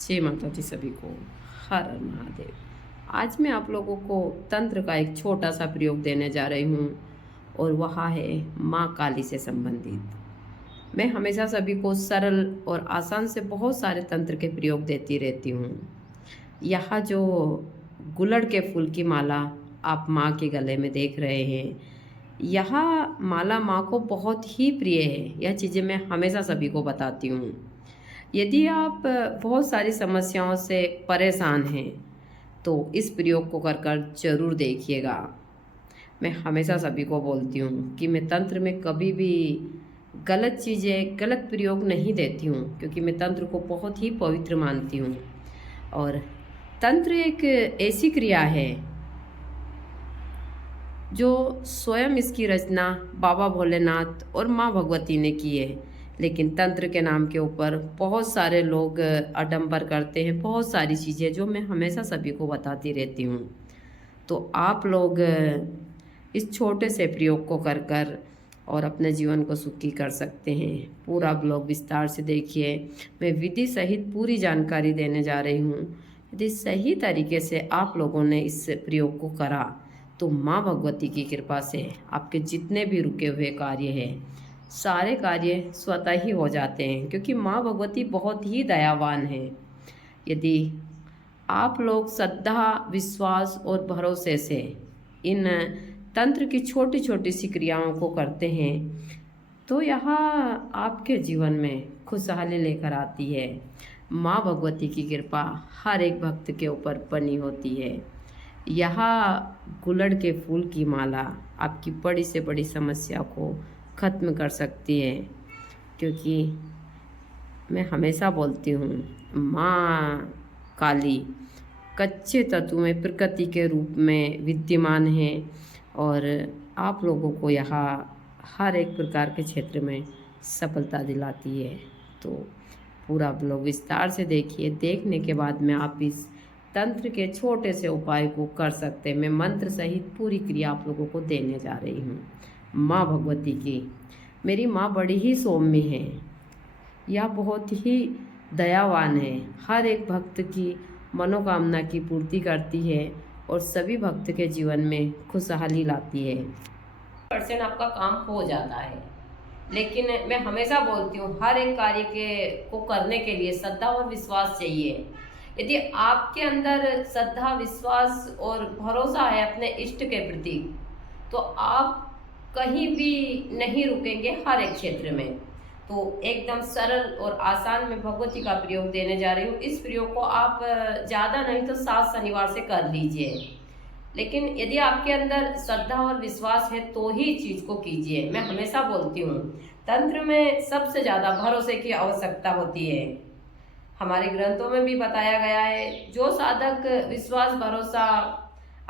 जय माता दी सभी को। हर हर महादेव। आज मैं आप लोगों को तंत्र का एक छोटा सा प्रयोग देने जा रही हूँ और वह है माँ काली से संबंधित। मैं हमेशा सभी को सरल और आसान से बहुत सारे तंत्र के प्रयोग देती रहती हूँ। यह जो गुलड़ के फूल की माला आप माँ के गले में देख रहे हैं, यह माला माँ को बहुत ही प्रिय है। यह चीज़ें मैं हमेशा सभी को बताती हूँ। यदि आप बहुत सारी समस्याओं से परेशान हैं तो इस प्रयोग को कर कर जरूर देखिएगा। मैं हमेशा सभी को बोलती हूँ कि मैं तंत्र में कभी भी गलत चीज़ें, गलत प्रयोग नहीं देती हूँ, क्योंकि मैं तंत्र को बहुत ही पवित्र मानती हूँ। और तंत्र एक ऐसी क्रिया है जो स्वयं इसकी रचना बाबा भोलेनाथ और माँ भगवती ने की है, लेकिन तंत्र के नाम के ऊपर बहुत सारे लोग आडंबर करते हैं, बहुत सारी चीज़ें जो मैं हमेशा सभी को बताती रहती हूँ। तो आप लोग इस छोटे से प्रयोग को कर कर और अपने जीवन को सुखी कर सकते हैं। पूरा ब्लॉग विस्तार से देखिए। मैं विधि सहित पूरी जानकारी देने जा रही हूँ। यदि सही तरीके से आप लोगों ने इस प्रयोग को करा तो माँ भगवती की कृपा से आपके जितने भी रुके हुए कार्य हैं, सारे कार्य स्वतः ही हो जाते हैं, क्योंकि माँ भगवती बहुत ही दयावान है। यदि आप लोग श्रद्धा, विश्वास और भरोसे से इन तंत्र की छोटी छोटी सी क्रियाओं को करते हैं तो यह आपके जीवन में खुशहाली लेकर आती है। माँ भगवती की कृपा हर एक भक्त के ऊपर बनी होती है। यह गुलड़ के फूल की माला आपकी बड़ी से बड़ी समस्या को ख़त्म कर सकती है, क्योंकि मैं हमेशा बोलती हूँ माँ काली कच्चे तत्व में प्रकृति के रूप में विद्यमान है और आप लोगों को यहाँ हर एक प्रकार के क्षेत्र में सफलता दिलाती है। तो पूरा ब्लॉग विस्तार से देखिए। देखने के बाद में आप इस तंत्र के छोटे से उपाय को कर सकते हैं। मैं मंत्र सहित पूरी क्रिया आप लोगों को देने जा रही हूँ। माँ भगवती की, मेरी माँ बड़ी ही सौम्य है, यह बहुत ही दयावान है। हर एक भक्त की मनोकामना की पूर्ति करती है और सभी भक्त के जीवन में खुशहाली लाती है। 100% आपका काम हो जाता है, लेकिन मैं हमेशा बोलती हूँ हर एक कार्य को करने के लिए श्रद्धा और विश्वास चाहिए। यदि आपके अंदर श्रद्धा, विश्वास और भरोसा है अपने इष्ट के प्रति, तो आप कहीं भी नहीं रुकेंगे हर एक क्षेत्र में। तो एकदम सरल और आसान में भगवती का प्रयोग देने जा रही हूँ। इस प्रयोग को आप ज़्यादा नहीं तो 7 शनिवार से कर लीजिए, लेकिन यदि आपके अंदर श्रद्धा और विश्वास है तो ही चीज़ को कीजिए। मैं हमेशा बोलती हूँ तंत्र में सबसे ज़्यादा भरोसे की आवश्यकता होती है। हमारे ग्रंथों में भी बताया गया है, जो साधक विश्वास, भरोसा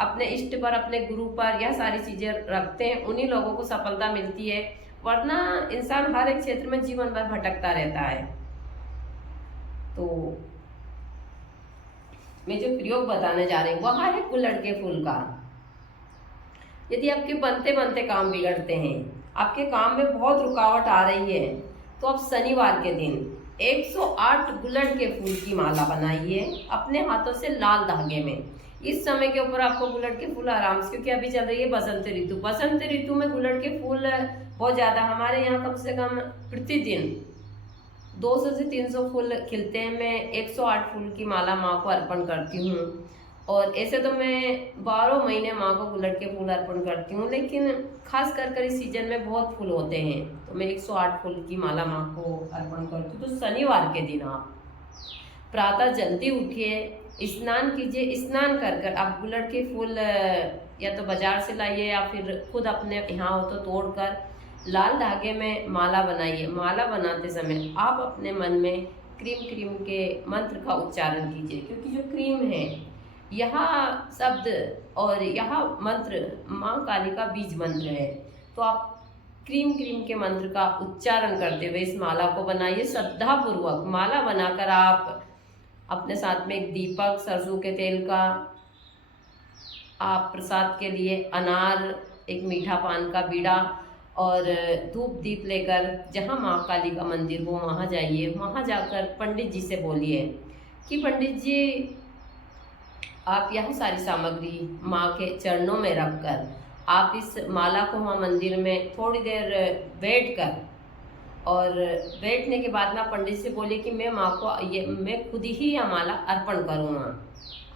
अपने इष्ट पर, अपने गुरु पर, यह सारी चीज़ें रखते हैं, उन्हीं लोगों को सफलता मिलती है। वरना इंसान हर एक क्षेत्र में जीवन भर भटकता रहता है। तो मैं जो प्रयोग बताने जा रही हूँ वह है गुलड़ के फूल का। यदि आपके बनते बनते काम बिगड़ते हैं, आपके काम में बहुत रुकावट आ रही है, तो आप शनिवार के दिन 108 गुलड़ के फूल की माला बनाइए अपने हाथों से लाल धागे में। इस समय के ऊपर आपको गुलड़ के फूल आराम से, क्योंकि अभी चल रही है बसंत ऋतु, बसंत ऋतु में गुलड़ के फूल बहुत ज़्यादा, हमारे यहाँ कम से कम प्रतिदिन 200 से 300 फूल खिलते हैं। मैं 108 फूल की माला माँ को अर्पण करती हूँ। और ऐसे तो मैं 12 महीने माँ को गुलड़ के फूल अर्पण करती हूँ, लेकिन खास कर इस सीजन में बहुत फूल होते हैं तो मैं 108 फूल की माला माँ को अर्पण करती हूँ। तो शनिवार के दिन आप प्रातः जल्दी उठिए, स्नान कीजिए। स्नान कर आप गुलड़ के फूल या तो बाजार से लाइए या फिर खुद अपने यहाँ हो तो तोड़ कर लाल धागे में माला बनाइए। माला बनाते समय आप अपने मन में क्रीम क्रीम के मंत्र का उच्चारण कीजिए, क्योंकि जो क्रीम है यह शब्द और यह मंत्र माँ काली का बीज मंत्र है। तो आप क्रीम क्रीम के मंत्र का उच्चारण करते हुए इस माला को बनाइए श्रद्धापूर्वक। माला बनाकर आप अपने साथ में एक दीपक, सरसों के तेल का, आप प्रसाद के लिए अनार, एक मीठा पान का बीड़ा और धूप दीप लेकर जहाँ माँ काली का मंदिर हो वहाँ जाइए। वहाँ जाकर पंडित जी से बोलिए कि पंडित जी आप यह सारी सामग्री माँ के चरणों में रखकर आप इस माला को वहाँ मंदिर में थोड़ी देर बैठ कर, और बैठने के बाद में पंडित से बोले कि मैं माँ को ये मैं खुद ही यह माला अर्पण करूँगा।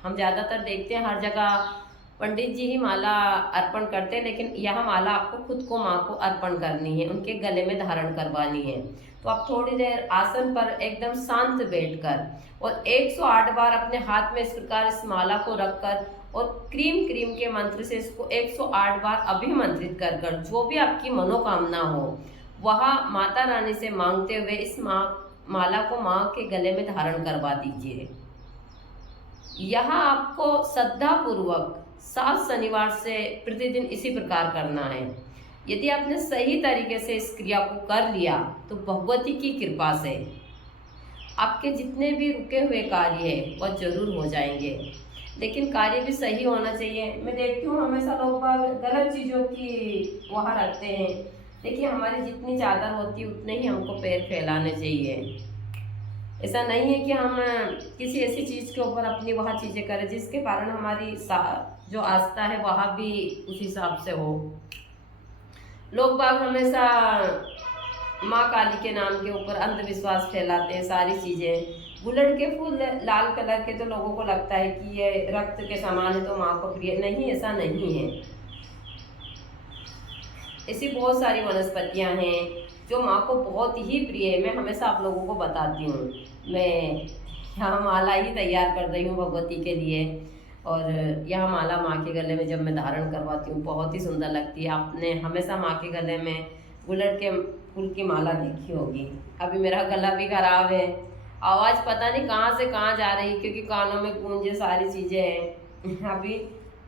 हम ज़्यादातर देखते हैं हर जगह पंडित जी ही माला अर्पण करते हैं, लेकिन यह माला आपको खुद को माँ को अर्पण करनी है, उनके गले में धारण करवानी है। तो आप थोड़ी देर आसन पर एकदम शांत बैठकर और 108 बार अपने हाथ में इस प्रकार इस माला को रखकर और क्रीम क्रीम के मंत्र से इसको 108 बार अभिमंत्रित कर कर जो भी आपकी मनोकामना हो वह माता रानी से मांगते हुए इस माला को माँ के गले में धारण करवा दीजिए। यह आपको श्रद्धापूर्वक 7 शनिवार से प्रतिदिन इसी प्रकार करना है। यदि आपने सही तरीके से इस क्रिया को कर लिया तो भगवती की कृपा से आपके जितने भी रुके हुए कार्य हैं वह जरूर हो जाएंगे, लेकिन कार्य भी सही होना चाहिए। मैं देखती हूँ हमेशा लोग गलत चीज़ों की वहाँ रखते हैं। देखिए, हमारी जितनी चादर होती है उतने ही हमको पैर फैलाने चाहिए। ऐसा नहीं है कि हम किसी ऐसी चीज़ के ऊपर अपनी वह चीज़ें करें जिसके कारण हमारी जो आस्था है वह भी उस हिसाब से हो। लोग बाग हमेशा माँ काली के नाम के ऊपर अंधविश्वास फैलाते हैं। सारी चीज़ें गुलड़ के फूल लाल कलर के तो लोगों को लगता है कि ये रक्त के समान है तो माँ को प्रिय, नहीं, ऐसा नहीं है। ऐसी बहुत सारी वनस्पतियाँ हैं जो माँ को बहुत ही प्रिय है। मैं हमेशा आप लोगों को बताती हूँ। मैं यहाँ माला ही तैयार कर रही हूँ भगवती के लिए, और यह माला माँ के गले में जब मैं धारण करवाती हूँ बहुत ही सुंदर लगती है। आपने हमेशा माँ के गले में गुलड़ के फूल की माला देखी होगी। अभी मेरा गला भी खराब है, आवाज़ पता नहीं कहाँ से कहाँ जा रही, क्योंकि कानों में गूंजे सारी चीज़ें हैं। अभी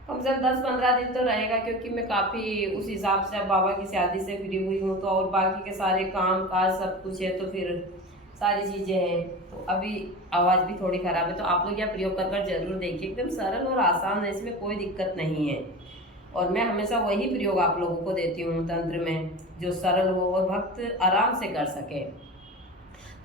कम से कम 10-15 दिन तो रहेगा, क्योंकि मैं काफ़ी उस हिसाब से अब बाबा की शादी से फ्री हुई हूँ, तो और बाकी के सारे काम काज सब कुछ है, तो फिर सारी चीज़ें हैं, तो अभी आवाज़ भी थोड़ी ख़राब है। तो आप लोग यह प्रयोग कर ज़रूर देखिए, एकदम सरल और आसान है, इसमें कोई दिक्कत नहीं है। और मैं हमेशा वही प्रयोग आप लोगों को देती हूँ तंत्र में जो सरल हो और भक्त आराम से कर सके।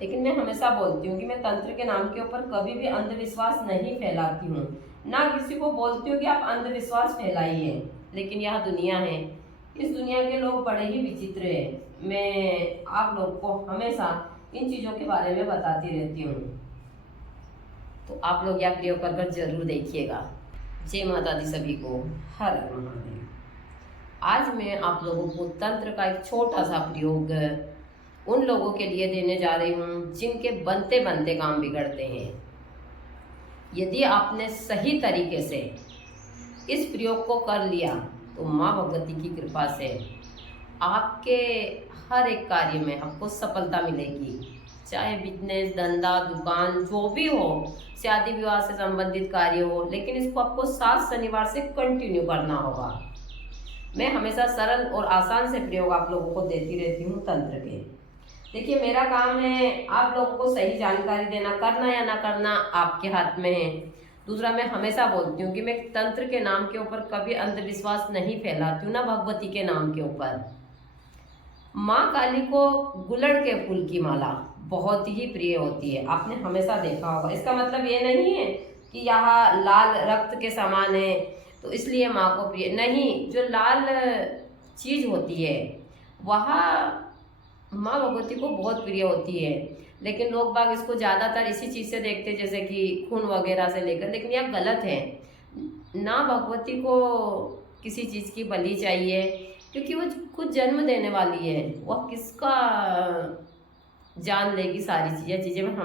लेकिन मैं हमेशा बोलती हूँ कि मैं तंत्र के नाम के ऊपर कभी भी अंधविश्वास नहीं फैलाती हूँ, ना किसी को बोलती हूँ कि आप अंधविश्वास फैलाइए। लेकिन यह दुनिया है, इस दुनिया के लोग बड़े ही विचित्र हैं। मैं आप लोग को हमेशा इन चीज़ों के बारे में बताती रहती हूँ, तो आप लोग यह प्रयोग कर जरूर देखिएगा। जय माता दी सभी को, हर हर महादेव। आज मैं आप लोगों को तंत्र का एक छोटा सा प्रयोग उन लोगों के लिए देने जा रही हूँ जिनके बनते बनते काम बिगड़ते हैं। यदि आपने सही तरीके से इस प्रयोग को कर लिया तो माँ भगवती की कृपा से आपके हर एक कार्य में आपको सफलता मिलेगी। चाहे बिजनेस, धंधा, दुकान, जो भी हो, शादी विवाह से संबंधित कार्य हो, लेकिन इसको आपको 7 शनिवार से कंटिन्यू करना होगा। मैं हमेशा सरल और आसान से प्रयोग आप लोगों को देती रहती हूँ तंत्र के। देखिए, मेरा काम है आप लोगों को सही जानकारी देना, करना या ना करना आपके हाथ में है। दूसरा, मैं हमेशा बोलती हूँ कि मैं तंत्र के नाम के ऊपर कभी अंधविश्वास नहीं फैलाती हूँ, ना भगवती के नाम के ऊपर। माँ काली को गुलड़ के फूल की माला बहुत ही प्रिय होती है, आपने हमेशा देखा होगा। इसका मतलब ये नहीं है कि यह लाल रक्त के समान है तो इसलिए माँ को प्रिय नहीं। जो लाल चीज़ होती है वह माँ भगवती को बहुत प्रिय होती है, लेकिन लोग बाग इसको ज़्यादातर इसी चीज़ से देखते हैं, जैसे कि खून वगैरह से लेकर। लेकिन यह गलत है ना। भगवती को किसी चीज़ की बलि चाहिए, क्योंकि वो खुद जन्म देने वाली है, वह किसका जान लेगी। सारी चीज़ें में हम